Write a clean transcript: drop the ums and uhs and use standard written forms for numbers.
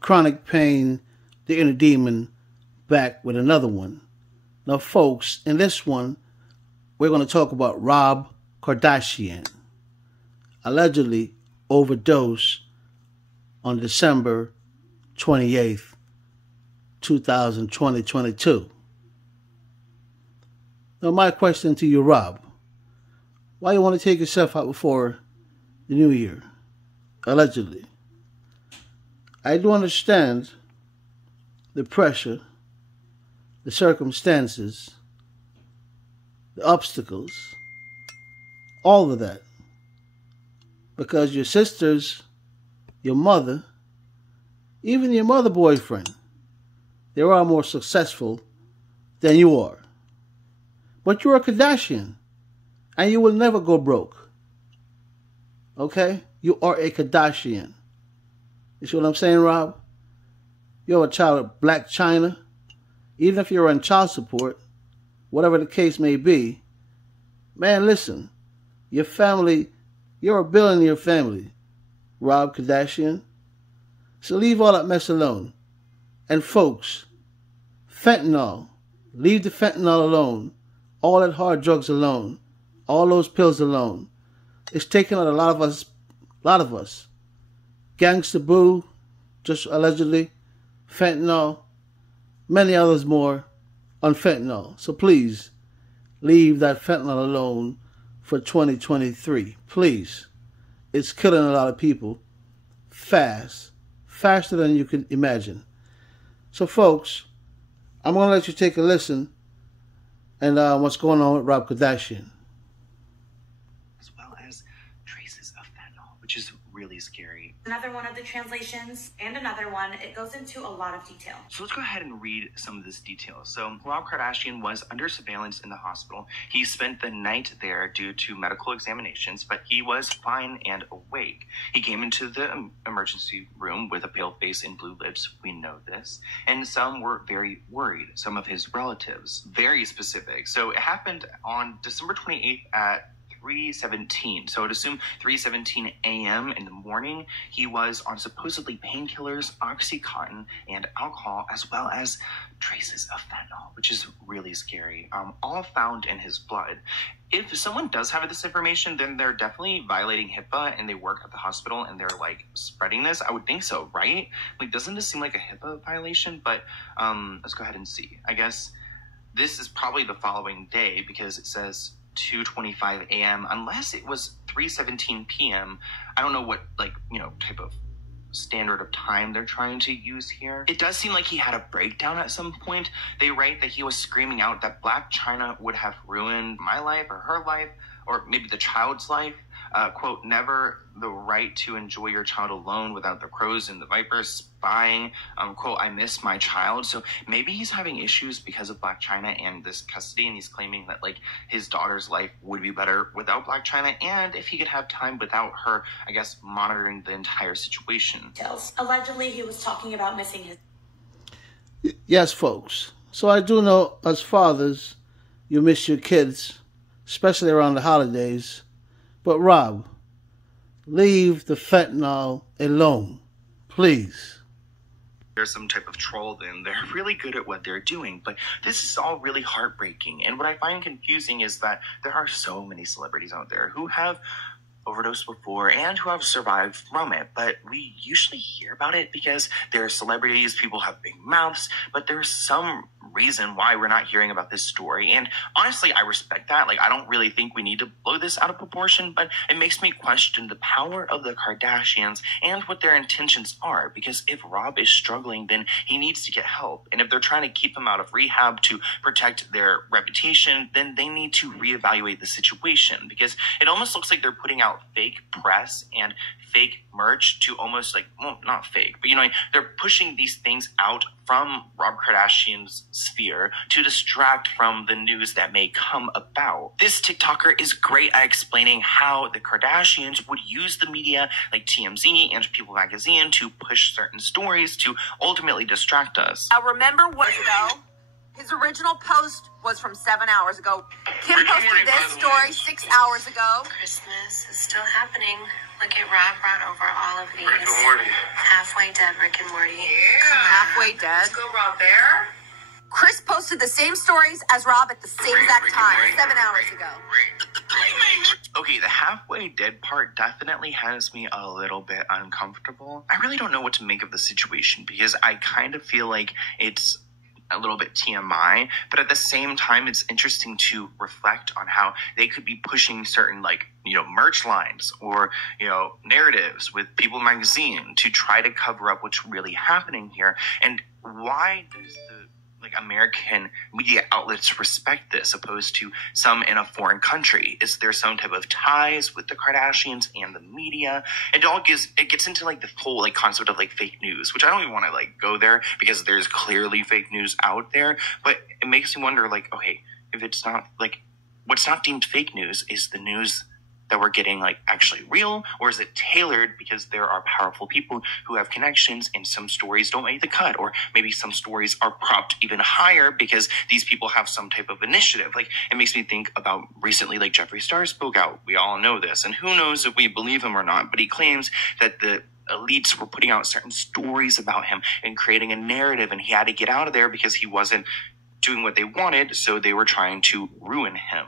Chronic Pain, the Inner Demon, back with another one. Now, folks, in this one, we're going to talk about Rob Kardashian. Allegedly overdosed on December 28th, 2022. Now, my question to you, Rob, why you want to take yourself out before the new year? Allegedly. I do understand the pressure, the circumstances, the obstacles, all of that. Because your sisters, your mother, even your mother boyfriend, they're all more successful than you are. But you're a Kardashian, and you will never go broke. Okay? You are a Kardashian. You see what I'm saying, Rob? You're a child of Black China. Even if you're on child support, whatever the case may be, man, listen, your family, you're a billionaire family, Rob Kardashian. So leave all that mess alone. And folks, fentanyl, leave the fentanyl alone. All that hard drugs alone. All those pills alone. It's taking out a lot of us. Gangsta Boo, just allegedly, fentanyl, many others more on fentanyl. So please, leave that fentanyl alone for 2023. Please. It's killing a lot of people fast. Faster than you can imagine. So folks, I'm going to let you take a listen and what's going on with Rob Kardashian. As well as traces of fentanyl, which is really scary. Another one of the translations and another one, it goes into a lot of detail. So let's go ahead and read some of this detail. So Rob Kardashian was under surveillance in the hospital. He spent the night there due to medical examinations, but he was fine and awake. He came into the emergency room with a pale face and blue lips. We know this. And some were very worried. Some of his relatives, very specific. So it happened on December 28th at 3:17. So I'd assume 3:17 a.m. in the morning. He was on supposedly painkillers, Oxycontin, and alcohol, as well as traces of fentanyl, which is really scary. All found in his blood. If someone does have this information, then they're definitely violating HIPAA and they work at the hospital and they're like spreading this. I would think so, right? Like, doesn't this seem like a HIPAA violation? But let's go ahead and see. I guess this is probably the following day because it says 2:25 a.m. unless it was 3:17 p.m. I don't know what type of standard of time they're trying to use here. It does seem like he had a breakdown at some point. They write that he was screaming out that Black China would have ruined my life or her life or maybe the child's life. Quote, never the right to enjoy your child alone without the crows and the vipers spying. Quote, I miss my child. So maybe he's having issues because of Black China and this custody, and he's claiming that like his daughter's life would be better without Black China, and if he could have time without her, I guess, monitoring the entire situation. Allegedly, he was talking about missing his... Yes, folks. So I do know as fathers, you miss your kids, especially around the holidays. But Rob, leave the fentanyl alone, please. There's some type of troll then. They're really good at what they're doing, but this is all really heartbreaking. And what I find confusing is that there are so many celebrities out there who have overdosed before and who have survived from it, but we usually hear about it because they're celebrities, people have big mouths, but there's some reason why we're not hearing about this story. And honestly, I respect that. Like, I don't really think we need to blow this out of proportion, but it makes me question the power of the Kardashians and what their intentions are, because if Rob is struggling, then he needs to get help. And if they're trying to keep him out of rehab to protect their reputation, then they need to reevaluate the situation, because it almost looks like they're putting out fake press and fake merch to almost like, well, not fake, but they're pushing these things out from Rob Kardashian's sphere to distract from the news that may come about. This TikToker is great at explaining how the Kardashians would use the media like TMZ and People Magazine to push certain stories to ultimately distract us. I remember what ago. His original post was from 7 hours ago. Kim posted this story 6 hours ago. Christmas is still happening. Look at Rob brought over all of these. Rick and Morty. Halfway dead Rick and Morty. I'm halfway dead. Let's go, Rob Bear. Chris posted the same stories as Rob at the same exact time, 7 hours ago. Okay, the halfway dead part definitely has me a little bit uncomfortable. I really don't know what to make of the situation because I kind of feel like it's a little bit TMI, but at the same time, it's interesting to reflect on how they could be pushing certain, like, you know, merch lines or, you know, narratives with People magazine to try to cover up what's really happening here. And why does the American media outlets respect this opposed to some in a foreign country? Is there some type of ties with the Kardashians and the media? It gets into like the whole like concept of like fake news, which I don't even want to like go there because there's clearly fake news out there. But it makes me wonder, like, okay, if it's not like what's not deemed fake news is the news that we're getting like actually real, or is it tailored because there are powerful people who have connections and some stories don't make the cut, or maybe some stories are propped even higher because these people have some type of initiative? Like, it makes me think about recently, like Jeffree Star spoke out. We all know this, and who knows if we believe him or not, but he claims that the elites were putting out certain stories about him and creating a narrative, and he had to get out of there because he wasn't doing what they wanted, so they were trying to ruin him.